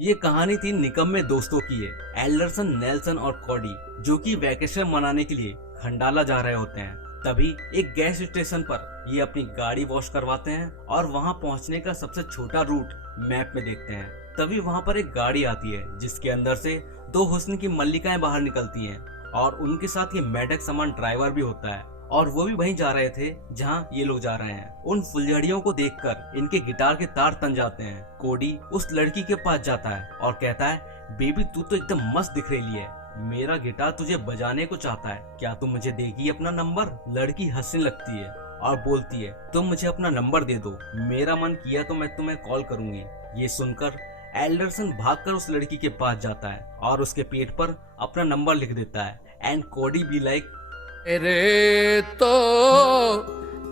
ये कहानी थी निकम्मे दोस्तों की है, एल्डरसन, नेल्सन और कॉडी, जो कि वैकेशन मनाने के लिए खंडाला जा रहे होते हैं। तभी एक गैस स्टेशन पर ये अपनी गाड़ी वॉश करवाते हैं और वहां पहुंचने का सबसे छोटा रूट मैप में देखते हैं। तभी वहां पर एक गाड़ी आती है जिसके अंदर से दो हुस्न की मल्लिकाएं बाहर निकलती हैं और उनके साथ ये मेढक समान ड्राइवर भी होता है और वो भी वहीं जा रहे थे जहां ये लोग जा रहे हैं। उन फुलझड़ियों को देखकर इनके गिटार के तार तन जाते हैं। कोडी उस लड़की के पास जाता है और कहता है, बेबी तू तो एकदम मस्त दिख रही है, मेरा गिटार तुझे बजाने को चाहता है, क्या तुम मुझे देगी अपना नंबर? लड़की हंसने लगती है और बोलती है, तुम मुझे अपना नंबर दे दो, मेरा मन किया तो मैं तुम्हें कॉल करूंगी। ये सुनकर एल्डरसन भागकर उस लड़की के पास जाता है और उसके पेट पर अपना नंबर लिख देता है। एंड कोडी बी लाइक, अरे तो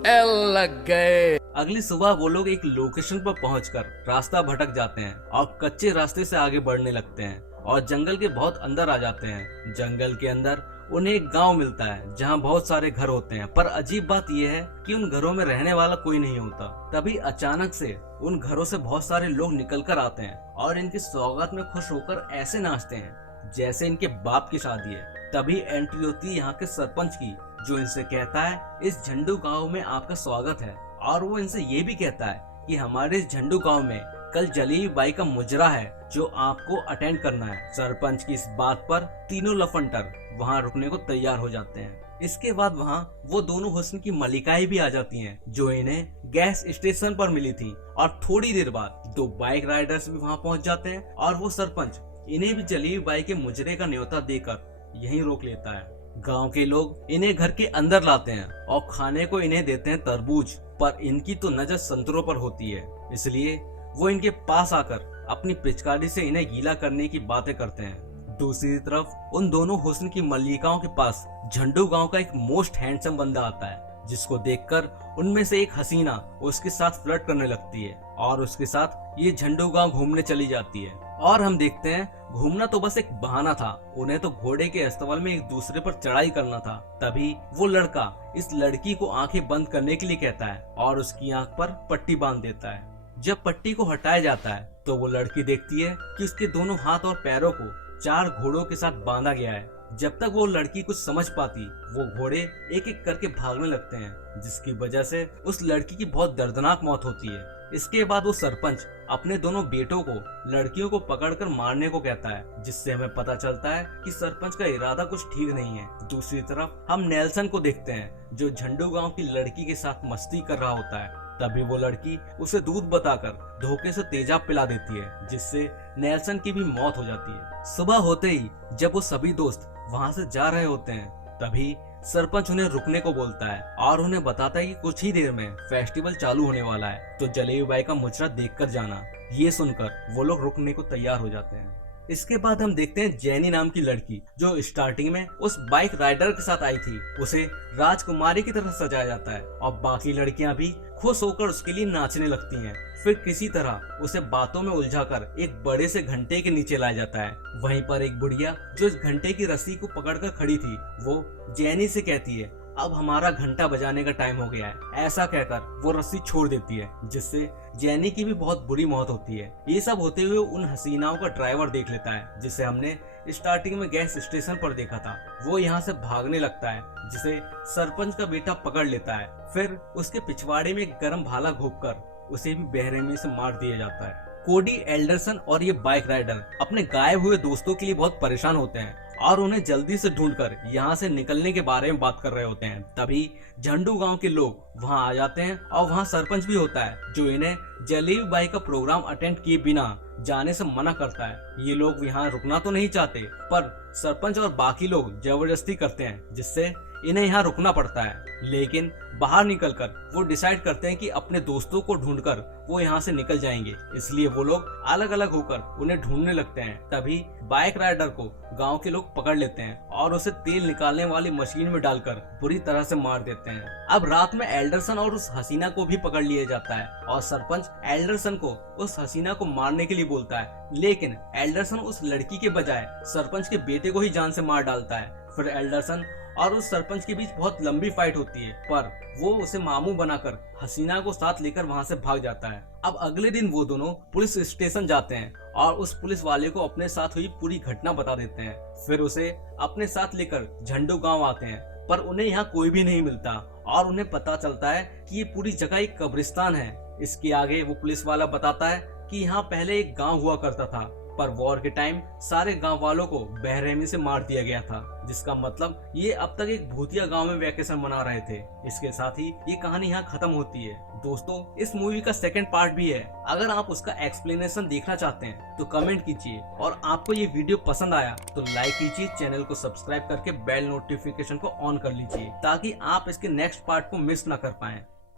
एल लग गए। अगली सुबह वो लोग एक लोकेशन पर पहुंचकर रास्ता भटक जाते हैं और कच्चे रास्ते से आगे बढ़ने लगते हैं और जंगल के बहुत अंदर आ जाते हैं। जंगल के अंदर उन्हें एक गांव मिलता है जहां बहुत सारे घर होते हैं, पर अजीब बात यह है कि उन घरों में रहने वाला कोई नहीं होता। तभी अचानक से उन घरों से बहुत सारे लोग निकल कर आते हैं और इनके स्वागत में खुश होकर ऐसे नाचते हैं जैसे इनके बाप की शादी है। तभी एंट्री होती है यहाँ के सरपंच की, जो इनसे कहता है, इस झंडू गांव में आपका स्वागत है। और वो इनसे ये भी कहता है कि हमारे इस झंडू गांव में कल जलेबी बाई का मुजरा है जो आपको अटेंड करना है। सरपंच की इस बात पर तीनों लफंटर वहाँ रुकने को तैयार हो जाते हैं। इसके बाद वहाँ वो दोनों हुस्न की मल्लिकाएं भी आ जाती हैं जो इन्हें गैस स्टेशन पर मिली थी। और थोड़ी देर बाद दो बाइक राइडर्स भी वहाँ पहुँच जाते हैं और वो सरपंच इन्हें भी जलेबी बाई के मुजरे का न्योता देकर यहीं रोक लेता है। गांव के लोग इन्हें घर के अंदर लाते हैं और खाने को इन्हें देते हैं तरबूज, पर इनकी तो नजर संतरों पर होती है, इसलिए वो इनके पास आकर अपनी पिचकारी से इन्हें गीला करने की बातें करते हैं। दूसरी तरफ उन दोनों हुस्न की मल्लिकाओं के पास झंडू गांव का एक मोस्ट हैंडसम बंदा आता है, जिसको देखकर उनमें से एक हसीना उसके साथ फ्लर्ट करने लगती है और उसके साथ ये झंडू गांव घूमने चली जाती है। और हम देखते हैं घूमना तो बस एक बहाना था, उन्हें तो घोड़े के अस्तबल में एक दूसरे पर चढ़ाई करना था। तभी वो लड़का इस लड़की को आंखें बंद करने के लिए कहता है और उसकी आंख पर पट्टी बांध देता है। जब पट्टी को हटाया जाता है तो वो लड़की देखती है कि उसके दोनों हाथ और पैरों को 4 घोड़ों के साथ बांधा गया है। जब तक वो लड़की कुछ समझ पाती, वो घोड़े एक एक करके भागने लगते हैं, जिसकी वजह से उस लड़की की बहुत दर्दनाक मौत होती है। इसके बाद वो सरपंच अपने दोनों बेटों को लड़कियों को पकड़कर मारने को कहता है, जिससे हमें पता चलता है कि सरपंच का इरादा कुछ ठीक नहीं है। दूसरी तरफ हम नेल्सन को देखते हैं जो झंडू गांव की लड़की के साथ मस्ती कर रहा होता है। तभी वो लड़की उसे दूध बताकर धोखे से तेजाब पिला देती है, जिससे नेल्सन की भी मौत हो जाती है। सुबह होते ही जब वो सभी दोस्त वहां से जा रहे होते हैं, तभी सरपंच उन्हें रुकने को बोलता है और उन्हें बताता है कि कुछ ही देर में फेस्टिवल चालू होने वाला है, तो जलेबी बाई का मुजरा देखकर जाना। ये सुनकर वो लोग रुकने को तैयार हो जाते हैं। इसके बाद हम देखते हैं जेनी नाम की लड़की, जो स्टार्टिंग में उस बाइक राइडर के साथ आई थी, उसे राजकुमारी की तरह सजाया जाता है और बाकी लड़कियां भी खुश होकर उसके लिए नाचने लगती हैं। फिर किसी तरह उसे बातों में उलझाकर एक बड़े से घंटे के नीचे लाया जाता है। वहीं पर एक बुढ़िया जो इस घंटे की रस्सी को पकड़कर खड़ी थी, वो जेनी से कहती है, अब हमारा घंटा बजाने का टाइम हो गया है। ऐसा कहकर वो रस्सी छोड़ देती है, जिससे जेनी की भी बहुत बुरी मौत होती है। ये सब होते हुए उन हसीनाओं का ड्राइवर देख लेता है, जिसे हमने स्टार्टिंग में गैस स्टेशन पर देखा था। वो यहाँ से भागने लगता है, जिसे सरपंच का बेटा पकड़ लेता है। फिर उसके पिछवाड़े में एक गर्म भाला घोंपकर उसे भी बेरहमी से मार दिया जाता है। कोडी, एल्डरसन और ये बाइक राइडर अपने गायब हुए दोस्तों के लिए बहुत परेशान होते हैं और उन्हें जल्दी से ढूंढकर यहाँ से निकलने के बारे में बात कर रहे होते हैं। तभी झंडू गांव के लोग वहाँ आ जाते हैं और वहाँ सरपंच भी होता है, जो इन्हें जलेबी बाई का प्रोग्राम अटेंड किए बिना जाने से मना करता है। ये लोग यहाँ रुकना तो नहीं चाहते, पर सरपंच और बाकी लोग जबरदस्ती करते हैं, जिससे इन्हें यहाँ रुकना पड़ता है। लेकिन बाहर निकलकर वो डिसाइड करते हैं कि अपने दोस्तों को ढूंढकर वो यहाँ से निकल जाएंगे, इसलिए वो लोग अलग अलग होकर उन्हें ढूंढने लगते हैं। तभी बाइक राइडर को गांव के लोग पकड़ लेते हैं और उसे तेल निकालने वाली मशीन में डालकर बुरी तरह से मार देते हैं। अब रात में एल्डरसन और उस हसीना को भी पकड़ लिया जाता है और सरपंच एल्डरसन को उस हसीना को मारने के लिए बोलता है, लेकिन एल्डरसन उस लड़की के बजाय सरपंच के बेटे को ही जान से मार डालता है। फिर एल्डरसन और उस सरपंच के बीच बहुत लंबी फाइट होती है, पर वो उसे मामू बनाकर हसीना को साथ लेकर वहाँ से भाग जाता है। अब अगले दिन वो दोनों पुलिस स्टेशन जाते हैं और उस पुलिस वाले को अपने साथ हुई पूरी घटना बता देते हैं। फिर उसे अपने साथ लेकर झंडू गांव आते हैं, पर उन्हें यहाँ कोई भी नहीं मिलता और उन्हें पता चलता है कि ये पूरी जगह एक कब्रिस्तान है। इसके आगे वो पुलिस वाला बताता है कि यहाँ पहले एक गांव हुआ करता था, पर वॉर के टाइम सारे गांव वालों को बेरहमी से मार दिया गया था, जिसका मतलब ये अब तक एक भूतिया गांव में वैकेशन मना रहे थे। इसके साथ ही ये कहानी यहाँ खत्म होती है। दोस्तों, इस मूवी का सेकंड पार्ट भी है। अगर आप उसका एक्सप्लेनेशन देखना चाहते हैं तो कमेंट कीजिए, और आपको ये वीडियो पसंद आया तो लाइक कीजिए, चैनल को सब्सक्राइब करके बेल नोटिफिकेशन को ऑन कर लीजिए ताकि आप इसके नेक्स्ट पार्ट को मिस ना कर पाएं।